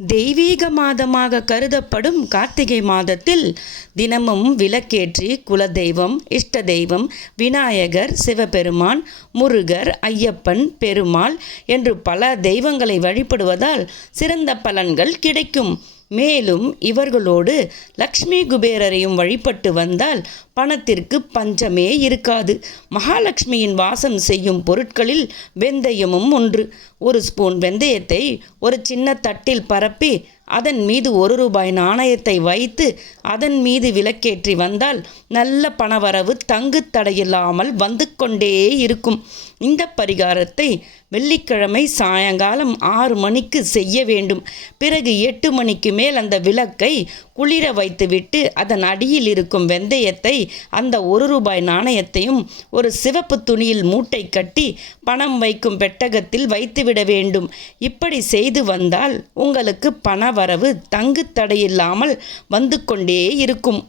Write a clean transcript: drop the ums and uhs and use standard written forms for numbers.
தெய்வீக மாதமாக கருதப்படும் கார்த்திகை மாதத்தில் தினமும் விளக்கேற்றி குலதெய்வம், இஷ்ட தெய்வம், விநாயகர், சிவபெருமான், முருகர், ஐயப்பன், பெருமாள் என்று பல தெய்வங்களை வழிபடுவதால் சிறந்த பலன்கள் கிடைக்கும். மேலும் இவர்களோடு லக்ஷ்மி குபேரரையும் வழிபட்டு வந்தால் பணத்திற்கு பஞ்சமே இருக்காது. மகாலட்சுமியின் வாசம் செய்யும் பொருட்களில் வெந்தயமும் ஒன்று. ஒரு ஸ்பூன் வெந்தயத்தை ஒரு சின்ன தட்டில் பரப்பி அதன் மீது ₹1 நாணயத்தை வைத்து அதன் மீது விளக்கேற்றி வந்தால் நல்ல பணவரவு தங்கு தடையில்லாமல் வந்து கொண்டே இருக்கும். இந்த பரிகாரத்தை வெள்ளிக்கிழமை சாயங்காலம் 6 மணிக்கு செய்ய வேண்டும். பிறகு 8 மணிக்கு மேல் அந்த விளக்கை குளிர வைத்துவிட்டு அதன் அடியில் இருக்கும் வெந்தயத்தை அந்த ₹1 நாணயத்தையும் ஒரு சிவப்பு துணியில் மூட்டை கட்டி பணம் வைக்கும் பெட்டகத்தில் வைத்துவிட வேண்டும். இப்படி செய்து வந்தால் உங்களுக்கு பணவரவு தங்கு தடையில்லாமல் வந்து கொண்டே இருக்கும்.